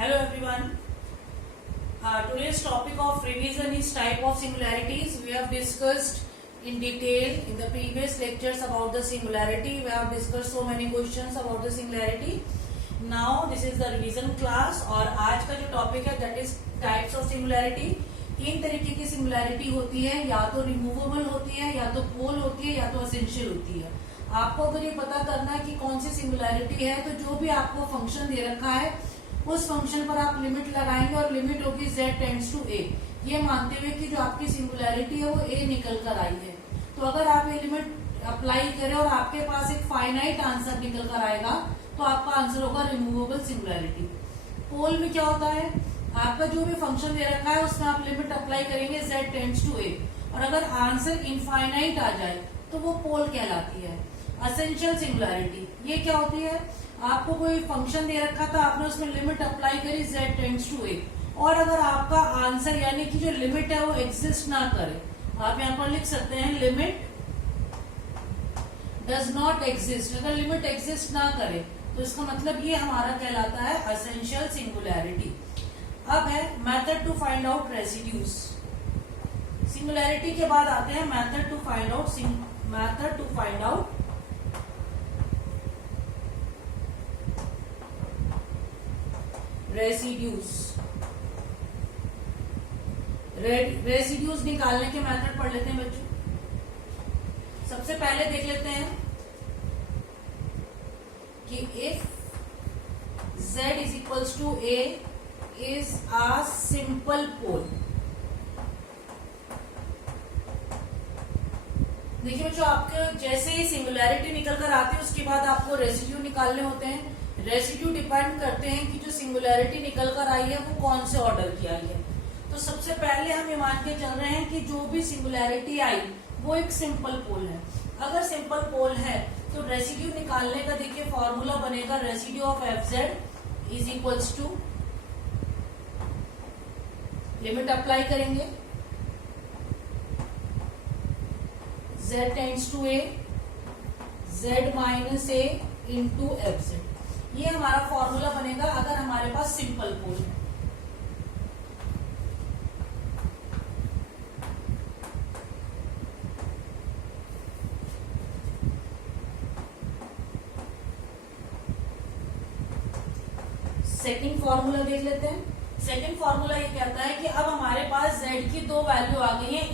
Hello everyone. Today's topic of revision is type of singularities. We have discussed in detail in the previous lectures about the singularity. We have discussed so many questions about the singularity. Now this is the revision class और आज का जो topic है that is types of singularity. तीन तरीके की singularity होती है, या तो रिमूवेबल होती है, या तो पोल होती है, या तो एसेंशियल होती है। आपको अगर ये पता करना है कि कौन सी सिंगुलैरिटी है तो जो भी आपको फंक्शन दे रखा है उस फंक्शन पर आप लिमिट लगाएंगे और लिमिट होगी z टेंड्स टू a, ये मानते हुए कि जो आपकी सिंगुलैरिटी है वो a निकल कर आई है। तो अगर आप ये लिमिट अप्लाई करें और आपके पास एक फाइनाइट आंसर निकल कर आएगा तो आपका आंसर होगा रिमूवेबल सिंगुलैरिटी। पोल में क्या होता है, आपका जो भी फंक्शन दे रखा है उसमें आप लिमिट अप्लाई करेंगे z टेंड्स टू a, और अगर आंसर इनफाइनाइट आ जाए तो वो पोल कहलाती है। एसेंशियल सिंगुलैरिटी ये क्या होती है, आपको कोई फंक्शन दे रखा था, आपने उसमें लिमिट अप्लाई करी z टेंड्स टू a, और अगर आपका आंसर यानी कि जो लिमिट है वो एग्जिस्ट ना करे, आप यहाँ पर लिख सकते हैं लिमिट डज नॉट एग्जिस्ट। अगर लिमिट एग्जिस्ट ना करे तो इसका मतलब ये हमारा कहलाता है एसेंशियल सिंगुलैरिटी। अब है method to find out residues. Singularity के बाद आते हैं method to find out residues निकालने के मेथड पढ़ लेते हैं बच्चों। सबसे पहले देख लेते हैं कि if z is equals to a is a simple pole. देखिए बच्चों, आपके जैसे ही सिंगुलैरिटी निकल कर आती है उसके बाद आपको रेसिड्यू निकालने होते हैं। रेसिड्यू डिपेंड करते हैं कि जो सिंगुलैरिटी निकल कर आई है वो कौन से ऑर्डर की आई है। तो सबसे पहले हम ये मान के चल रहे हैं कि जो भी सिंगुलैरिटी आई वो एक सिंपल पोल है। अगर सिंपल पोल है तो रेसिड्यू निकालने का देखिए फॉर्मूला बनेगा, residue of fz is equals to, limit apply करेंगे z tends to a, z minus a into fz। ये हमारा फॉर्मूला बनेगा अगर हमारे पास सिंपल पोल है। सेकंड फॉर्मूला देख लेते हैं। सेकंड फॉर्मूला ये कहता है कि अब हमारे पास z की दो वैल्यू आ गई है a,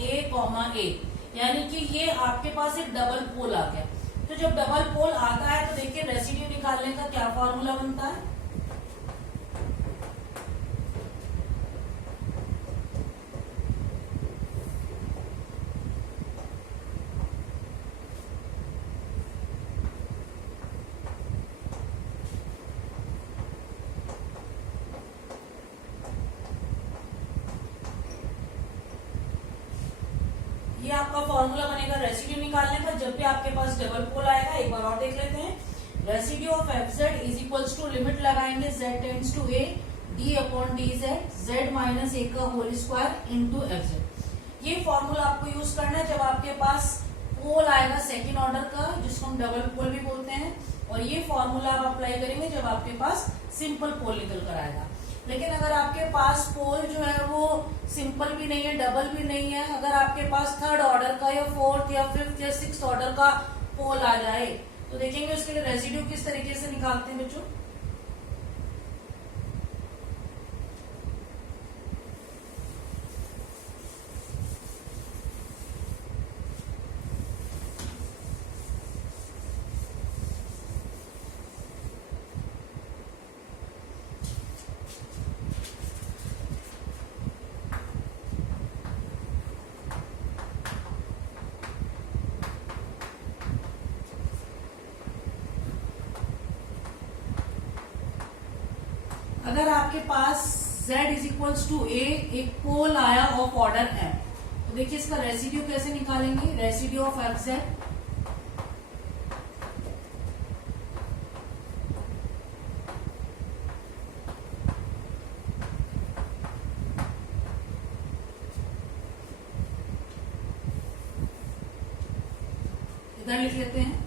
यानी कि ये आपके पास एक डबल पोल आ गया। तो जब डबल पोल आता है तो देखिए रेसिड्यू निकालने का क्या फॉर्मूला बनता है, ये आपका फॉर्मूला बनेगा रेसिड्यू निकालने का। जब भी आपके पास डबल पोल आएगा, एक बार और देख लेते हैं, residue of fz is equals to, limit लगाएंगे z tends to a d upon dz, z minus a का होल स्क्वायर इंटू fz। ये फॉर्मूला आपको यूज करना है जब आपके पास पोल आएगा सेकेंड ऑर्डर का, जिसको हम डबल पोल भी बोलते हैं, और ये फॉर्मूला आप अप्लाई करेंगे जब आपके पास सिंपल पोल निकल कर आएगा। लेकिन अगर आपके पास पोल जो है वो सिंपल भी नहीं है, डबल भी नहीं है, अगर आपके पास थर्ड ऑर्डर का या फोर्थ या फिफ्थ या सिक्स्थ ऑर्डर का पोल आ जाए तो देखेंगे उसके लिए रेसिड्यू किस तरीके से निकालते हैं बच्चों। अगर आपके पास z is equals to a एक पोल आया ऑफ ऑर्डर है तो देखिए इसका रेसिड्यू कैसे निकालेंगे, रेसिड्यू ऑफ fz इधर लिख लेते हैं।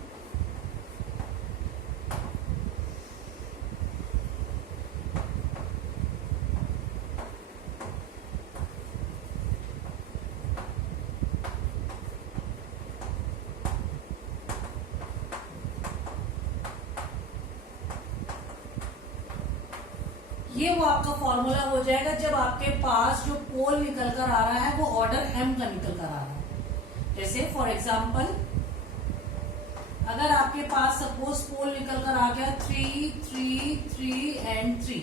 ये वो आपका फॉर्मूला हो जाएगा जब आपके पास जो पोल निकल कर आ रहा है वो ऑर्डर m का निकल कर आ रहा है। जैसे फॉर एग्जाम्पल अगर आपके पास सपोज पोल निकल कर आ गया 3 3 3 एंड 3,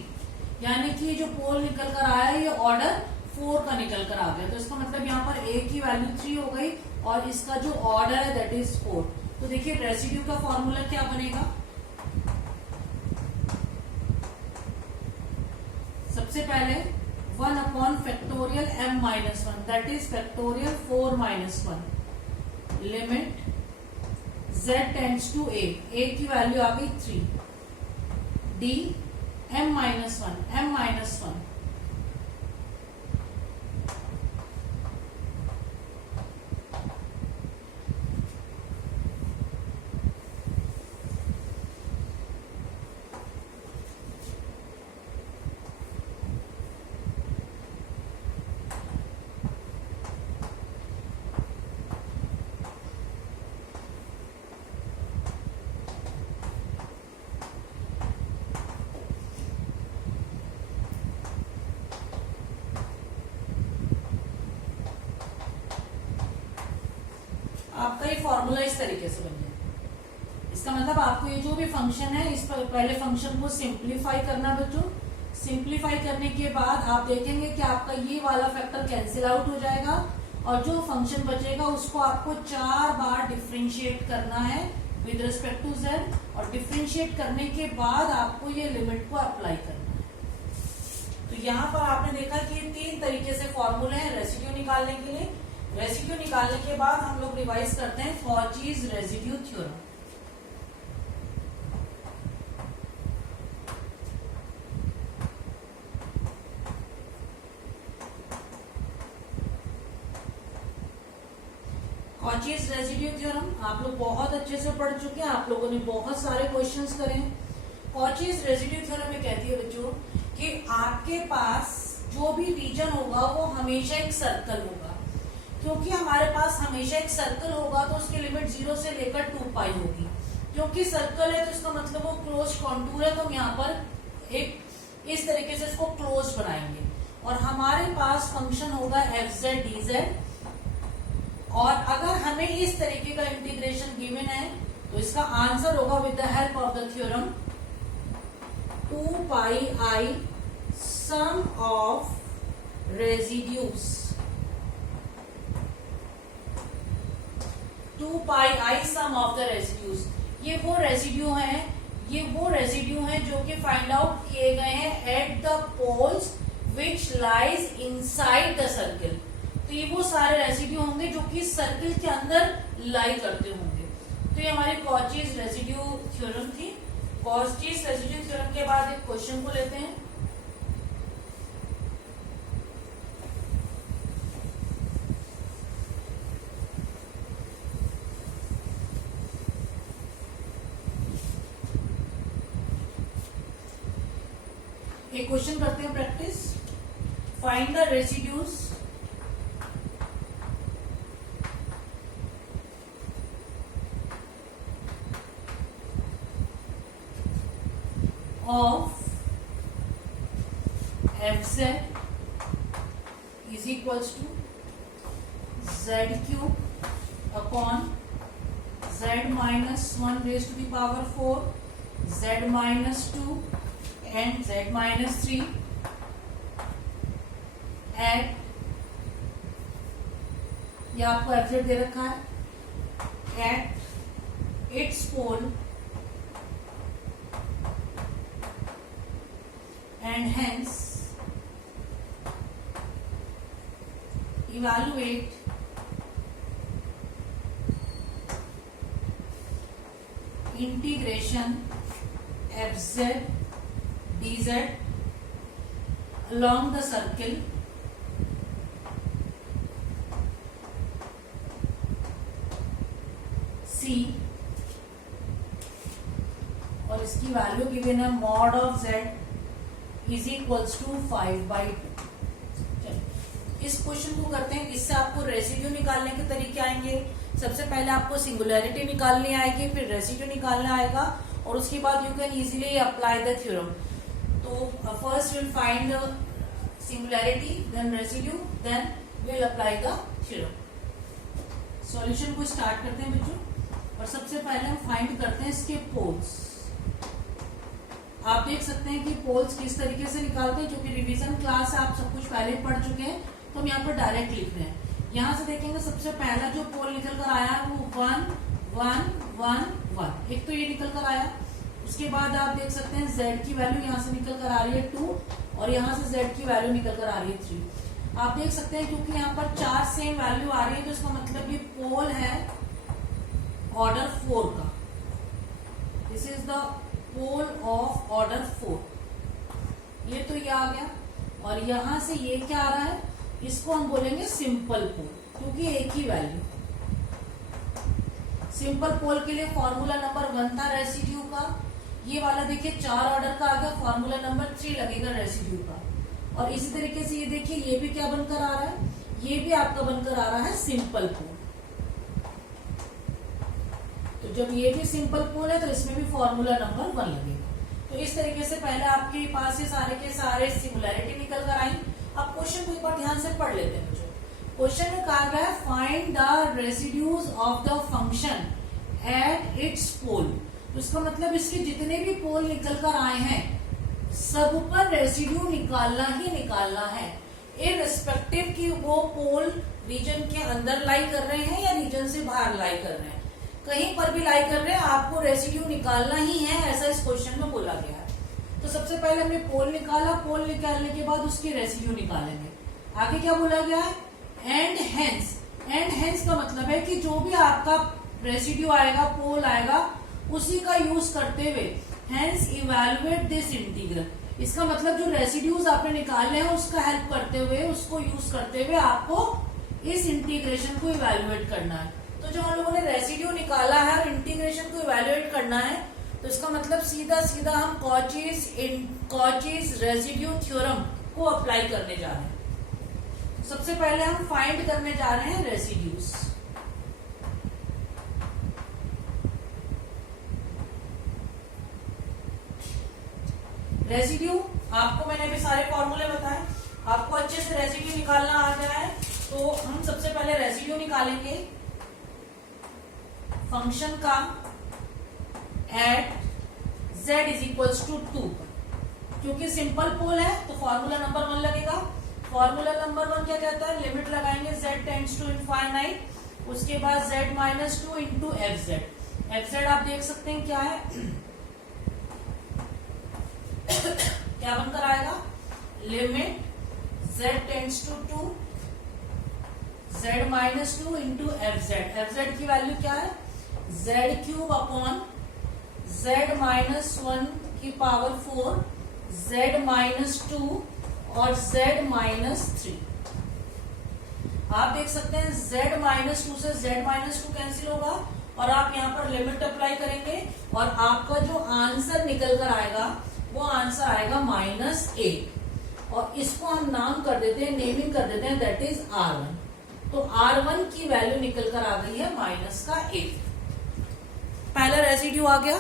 यानी कि जो पोल निकल कर आया है ये ऑर्डर 4 का निकल कर आ गया, तो इसका मतलब यहाँ पर a की वैल्यू 3 हो गई और इसका जो ऑर्डर है दैट इज 4। तो देखिए रेसिड्यू का फॉर्मूला क्या बनेगा, सबसे पहले 1 upon factorial m minus 1 that is factorial 4 minus 1 limit z tends to a की वैल्यू आ गई 3 d m माइनस 1 आपका ये फॉर्मूला इस तरीके से बन जाए। इसका मतलब आपको ये जो भी फंक्शन है इस पर पहले फंक्शन को सिंप्लीफाई करना बच्चों। सिंप्लीफाई करने के बाद आप देखेंगे कि आपका ये वाला फैक्टर कैंसिल आउट हो जाएगा और जो फंक्शन बचेगा उसको आपको 4 बार डिफरेंशिएट करना है विद रिस्पेक्ट टू z, और डिफरेंशिएट करने के बाद आपको ये लिमिट को अप्लाई करना है। तो यहाँ पर आपने देखा कि 3 तरीके से फॉर्मूले हैं रेसिड्यू निकालने के लिए। रेसिड्यू निकालने के बाद हम लोग रिवाइज करते हैं Cauchy's residue theorem. Cauchy's residue theorem आप लोग बहुत अच्छे से पढ़ चुके हैं, आप लोगों ने बहुत सारे क्वेश्चंस करे हैं। कॉचीज रेसिड्यू थ्योरम में कहती है बच्चों कि आपके पास जो भी रीजन होगा वो हमेशा एक सर्कल होगा। क्योंकि हमारे पास हमेशा एक सर्कल होगा तो उसकी लिमिट 0 से लेकर 2 पाई होगी। क्योंकि सर्कल है तो इसका मतलब वो क्लोज कॉन्टूर है, तो हम यहाँ पर एक इस तरीके से इसको क्लोज बनाएंगे और हमारे पास फंक्शन होगा एफ जेड डी जेड। और अगर हमें इस तरीके का इंटीग्रेशन गिवन है तो इसका आंसर होगा with the help of the theorem 2 pi i sum of residues 2 pi i sum of the residues. ये वो रेसिड्यू हैं जो कि फाइंड आउट किए गए हैं at the poles which lies inside the circle. तो ये वो सारे रेसिड्यू होंगे जो कि सर्किल के अंदर लाई करते होंगे। तो ये हमारी कॉचीज रेसिड्यू थ्योरम थी। कॉचीज रेसिड्यू थ्योरम के बाद एक क्वेश्चन को लेते हैं। एक क्वेश्चन करते हैं practice. Find the residues of f z is equals to z cube upon z minus 1 raise to the power 4 z minus 2 and z minus 3 at, ये आपको एफ जेड दे रखा है, at its pole and hence evaluate integration f z dz along the circle C और इसकी value given है mod of z is equals to 5/2। इस question को करते हैं। इससे आपको रेसिड्यू निकालने के तरीके आएंगे। सबसे पहले आपको सिंगुलैरिटी निकालनी आएगी, फिर रेसिड्यू निकालना आएगा और उसके बाद you can easily apply the theorem. तो first we'll find the singularity, then residue, then we'll apply the theorem. Solution को स्टार्ट करते हैं बच्चों, और सबसे पहले हम फाइंड करते हैं इसके पोल्स. आप देख सकते हैं कि पोल्स किस तरीके से निकालते हैं, जो कि रिवीजन क्लास है, आप सब कुछ पहले पढ़ चुके हैं, तो हम यहाँ पर डायरेक्ट लिख रहे हैं. यहाँ से देखेंगे सबसे पहला जो पोल निकल कर आया वो 1 1 1 1, एक तो ये निकल कर आया. उसके बाद आप देख सकते हैं z की वैल्यू यहाँ से निकल कर आ रही है 2, और यहाँ से z की वैल्यू निकल कर आ रही है 3. आप देख सकते हैं क्योंकि यहाँ पर 4 सेम वैल्यू आ रही है, तो इसका मतलब ये पोल है ऑर्डर 4 का. This is the pole of order 4. ये तो ये आ गया, और यहाँ से ये क्या आ रहा है, इसको हम बोलेंगे सिंपल पोल, क्योंकि एक ही वैल्यू. सिंपल पोल के लिए फॉर्मूला नंबर 1 था रेसिड्यू का. ये वाला देखिए 4 ऑर्डर का आ गया, फॉर्मूला नंबर 3 लगेगा रेसिड्यू का. और इसी तरीके से ये देखिए ये भी क्या बनकर आ रहा है, ये भी आपका बनकर आ रहा है सिंपल पोल. तो जब ये भी सिंपल पोल है तो इसमें भी फॉर्मूला नंबर 1 लगेगा. तो इस तरीके से पहले आपके पास ये सारे के सारे सिंगुलैरिटी निकल कर आई. अब क्वेश्चन को एक बार ध्यान से पढ़ लेते हैं. क्वेश्चन में कहा गया है find the residues of the function at its pole. तो इसका मतलब इसके जितने भी पोल निकल कर आए हैं सब पर रेसिड्यू निकालना ही निकालना है, इररिस्पेक्टिव कि वो पोल रीजन के अंदर लाई कर रहे हैं या रीजन से बाहर लाई कर रहे हैं. कहीं पर भी लाई कर रहे हैं आपको रेसिड्यू निकालना ही है, ऐसा इस क्वेश्चन में बोला गया है. तो सबसे पहले हमने पोल निकाला, पोल निकालने के बाद उसकी रेसिड्यू निकालेंगे. आगे क्या बोला गया है, एंड हेंस. एंड हेंस का मतलब है कि जो भी आपका रेसिड्यू आएगा, पोल आएगा, उसी का यूज करते हुए हेंस इवैल्यूएट दिस इंटीग्रल. इसका मतलब जो रेसिड्यूज आपने निकाले हैं उसका हेल्प करते हुए, उसको यूज करते हुए आपको इस इंटीग्रेशन को इवैल्यूएट करना है. तो जो हम लोगों ने रेसिड्यू निकाला है और इंटीग्रेशन को इवैल्यूएट करना है, तो इसका मतलब सीधा सीधा हम कॉचीज रेसिड्यू थ्योरम को अप्लाई करने जा रहे हैं. सबसे पहले हम फाइंड करने जा रहे हैं रेसिड्यूज. रेसिड्यू आपको मैंने अभी सारे फॉर्मूले बताए, आपको अच्छे से रेसिड्यू निकालना आ गया है. तो हम सबसे पहले रेसिड्यू निकालेंगे फंक्शन का at z is equals to 2. क्योंकि सिंपल पोल है तो फॉर्मूला नंबर 1 लगेगा. फॉर्मूला नंबर 1 क्या कहता है, लिमिट लगाएंगे z टेंड्स टू इनफाइनाइट, उसके बाद z minus 2 into f z. F z आप देख सकते हैं क्या है, क्या बनकर आएगा, limit z tends to 2 z minus 2 into f z. F z की वैल्यू क्या है, z cube upon z minus 1 की पावर 4 z माइनस 2 और z माइनस 3. आप देख सकते हैं z माइनस 2 से z माइनस 2 कैंसिल होगा, और आप यहाँ पर लिमिट अप्लाई करेंगे, और आपका जो आंसर निकल कर आएगा वो आंसर आएगा -8. और इसको हम नाम कर देते हैं, नेमिंग कर देते हैं, दैट इज R1. तो R1 की वैल्यू निकल कर आ गई है -8. पहला रेसिड्यू आ गया.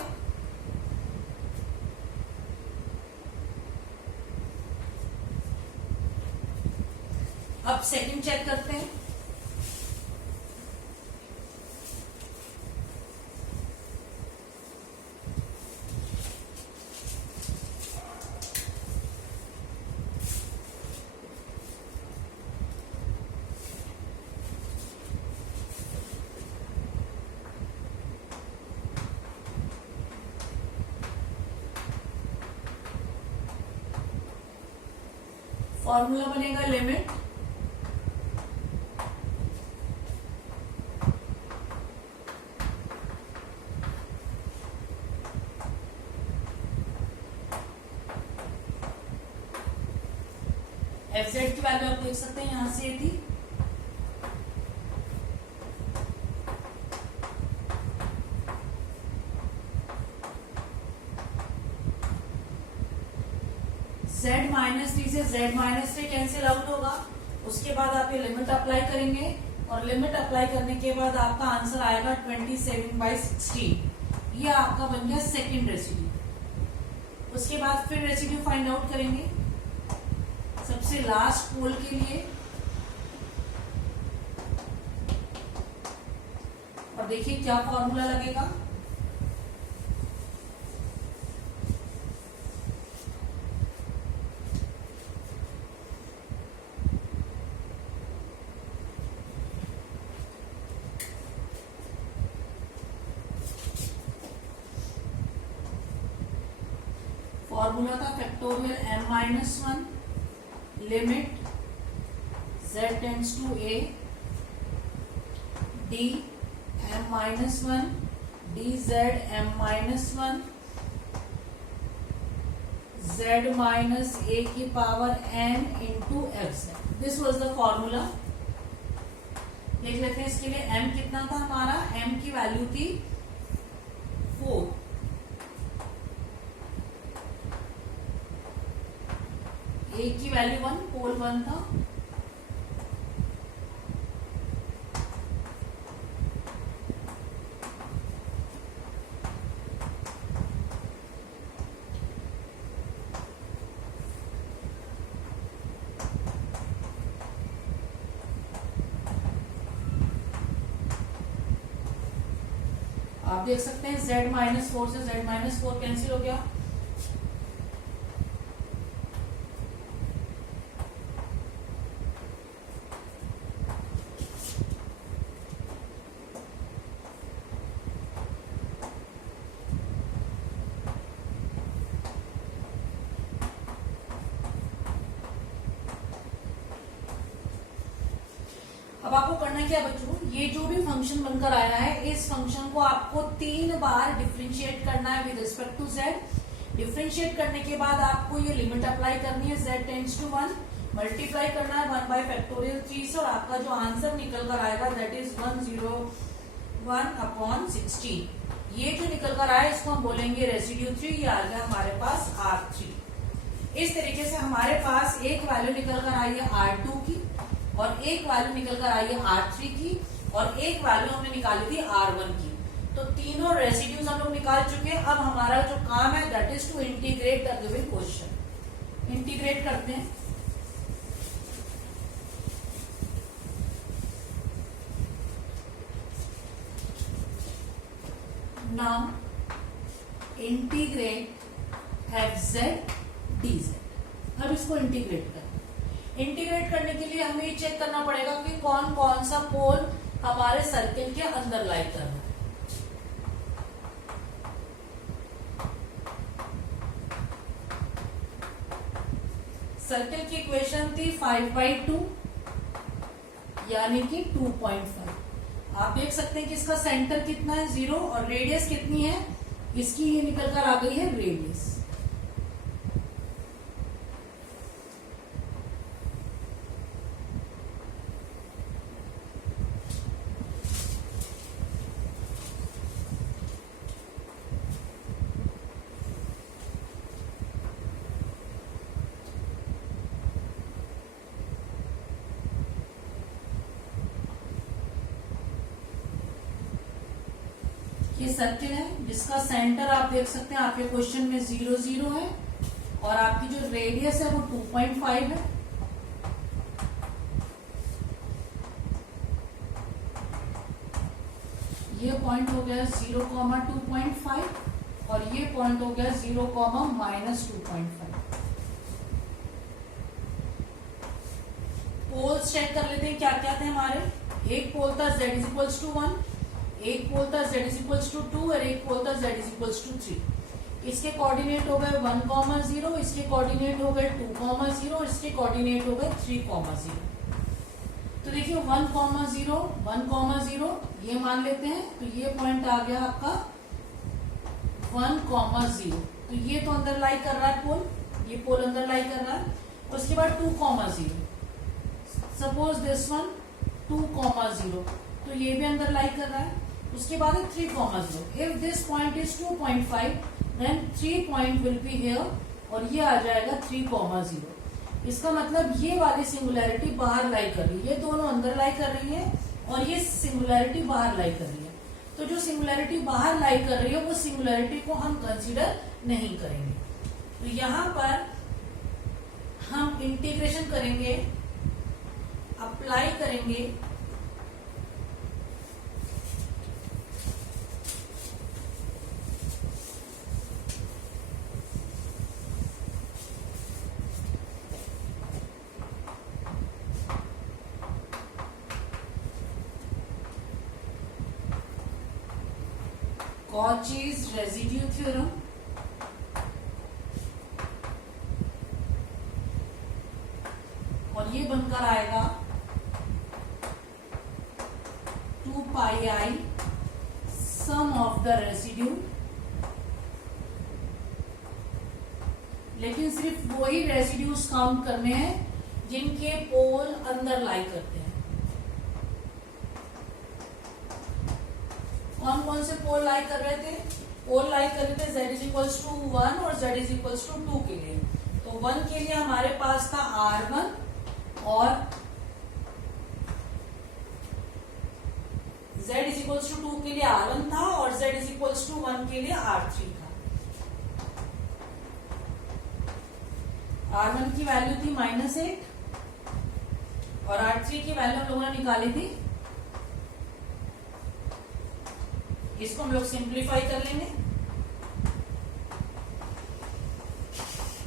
अब सेकंड चेक करते हैं. फॉर्मूला बनेगा लिमिट एफ जेड की वैल्यू आप देख सकते हैं यहां से ये थी, z माइनस 3 से z माइनस 3 कैंसिल आउट होगा. उसके बाद आप ये लिमिट अप्लाई करेंगे, और लिमिट अप्लाई करने के बाद आपका आंसर आएगा 27/16. ये आपका बन गया सेकंड रेसिड्यू. उसके बाद फिर रेसिड्यू फाइंड आउट करेंगे सबसे लास्ट पोल के लिए। और देखिए क्या फॉर्मूला लगेगा। फॉर्मूला था factorial m-1 limit z tends to a d m-1 dz m-1 z minus a की power n into fz। This was the formula. देख लेते हैं इसके लिए m कितना था हमारा। m की वैल्यू थी 4, a की वैल्यू 1, पोल 1 था। आप देख सकते हैं z-4 से z-4 कैंसिल हो गया। अब आपको करना क्या बच्चों, ये जो भी फंक्शन बनकर आया है इस फंक्शन को आपको 3 बार डिफरेंशिएट करना है with respect to z। Differentiate करने के बाद आपको ये लिमिट अप्लाई करनी है z टेंड्स टू 1, मल्टीप्लाई करना है 1 बाय फैक्टोरियल 3 से और आपका जो आंसर निकल कर आएगा दैट इज 101/16। ये जो निकल कर आया इसको हम बोलेंगे रेसिड्यू 3। ये आ गया हमारे पास R3। इस तरीके से हमारे पास एक वैल्यू निकल कर आई है R2 की और एक वैल्यू निकल कर आई है R3 की और एक वैल्यू हमने निकाली थी R1 की। तो तीनों रेसिड्यूज हम लोग निकाल चुके हैं। अब हमारा जो काम है that is to integrate the given question. Integrate करते हैं। Now integrate fz dz। अब इसको इंटीग्रेट करें। इंटीग्रेट करने के लिए हमें ये चेक करना पड़ेगा कि कौन कौन सा पोल हमारे सर्किल के अंदर लाई कर रहा है। सर्किल की इक्वेशन थी 5/2 यानी कि 2.5। आप देख सकते हैं कि इसका सेंटर कितना है 0 और रेडियस कितनी है इसकी, ये निकल कर आ गई है रेडियस। ये सर्किल है जिसका सेंटर आप देख सकते हैं आपके क्वेश्चन में 0 0 है और आपकी जो रेडियस है वो 2.5 है। ये पॉइंट हो गया 0,2.5 और ये पॉइंट हो गया 0,-2.5। पोल्स चेक कर लेते हैं क्या क्या थे हमारे। एक पोल था z = 1, एक पोल था z = 2 और एक पोल था z = 3। इसके कोऑर्डिनेट हो गए 1,0, इसके कोऑर्डिनेट हो गए 2,0, इसके कोऑर्डिनेट हो गए 3,0। तो देखिए 1,0 1,0 ये मान लेते हैं तो ये पॉइंट आ गया आपका 1,0। तो ये तो अंदर लाई कर रहा है पोल, ये पोल अंदर लाई कर रहा है। उसके बाद 2,0, सपोज दिस वन 2,0 तो ये भी अंदर लाई कर रहा है। उसके बाद 3,0। If this point is 2.5 then 3 point will be here और ये आ जाएगा 3,0। इसका मतलब ये वाली सिंगुलैरिटी बाहर लाई कर रही है, ये दोनों अंदर लाई कर रही है और ये सिंगुलैरिटी बाहर लाई कर रही है। तो जो सिंगुलैरिटी बाहर लाई कर रही है वो सिंगुलैरिटी को हम कंसीडर नहीं करेंगे। तो यहाँ पर हम इंटीग्रेशन करेंगे, अप्लाई करेंगे कॉचीज रेसिड्यू थ्योरम, और ये बनकर आएगा 2 pi i sum of the residue. लेकिन सिर्फ वही रेसिड्यूज काउंट करने हैं जिनके पोल अंदर लाई करते हैं। कौन कौन से पोल लाई कर रहे थे? पोल लाई कर रहे थे z इज इक्वल्स टू 1 और z इज इक्वल्स टू 2 के लिए। तो 1 के लिए हमारे पास था R1 और z इज इक्वल्स टू 2 के लिए R1 था और z इज इक्वल्स टू 1 के लिए R3 था। R1 की वैल्यू थी -8 और R3 की वैल्यू हम लोगों ने निकाली थी, इसको हम लोग सिंप्लीफाई कर लेंगे,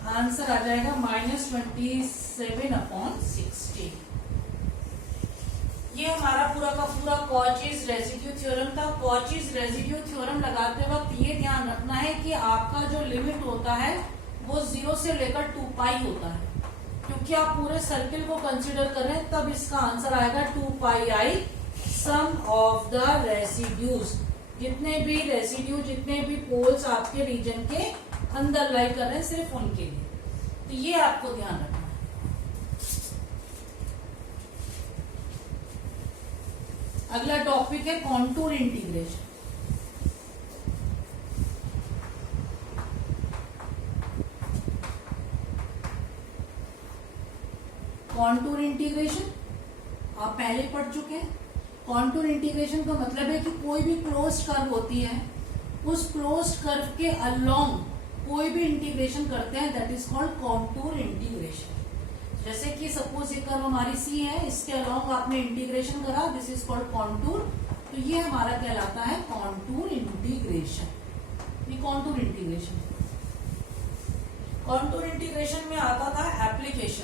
आंसर आ जाएगा -27/60। ये हमारा पूरा का पूरा कॉचीज रेसिड्यू थ्योरम था। कॉचीज रेसिड्यू थ्योरम लगाते वक्त ये ध्यान रखना है कि आपका जो लिमिट होता है वो 0 से लेकर 2 पाई होता है, क्योंकि आप पूरे सर्किल को कंसीडर कर रहे हैं, तब इसका आंसर आएगा 2 pi i sum of the residues. जितने भी रेसिड्यू, जितने भी पोल्स आपके रीजन के अंदर लाई कर रहे हैं, सिर्फ उनके लिए। तो ये आपको ध्यान रखना है। अगला टॉपिक है कॉन्टूर इंटीग्रेशन। कॉन्टूर इंटीग्रेशन आप पहले पढ़ चुके हैं। कॉन्टूर इंटीग्रेशन का मतलब है कि कोई भी क्लोज्ड कर्व होती है, उस क्लोज्ड कर्व के अलोंग कोई भी इंटीग्रेशन करते हैं, that is called contour integration. जैसे कि सपोज ये कर्व हमारी सी है, इसके अलोंग आपने इंटीग्रेशन करा, दिस इज कॉल्ड कॉन्टूर। तो ये हमारा कहलाता है कॉन्टूर इंटीग्रेशन। ये कॉन्टूर इंटीग्रेशन। कॉन्टूर इंटीग्रेशन में आता था एप्लीकेशन।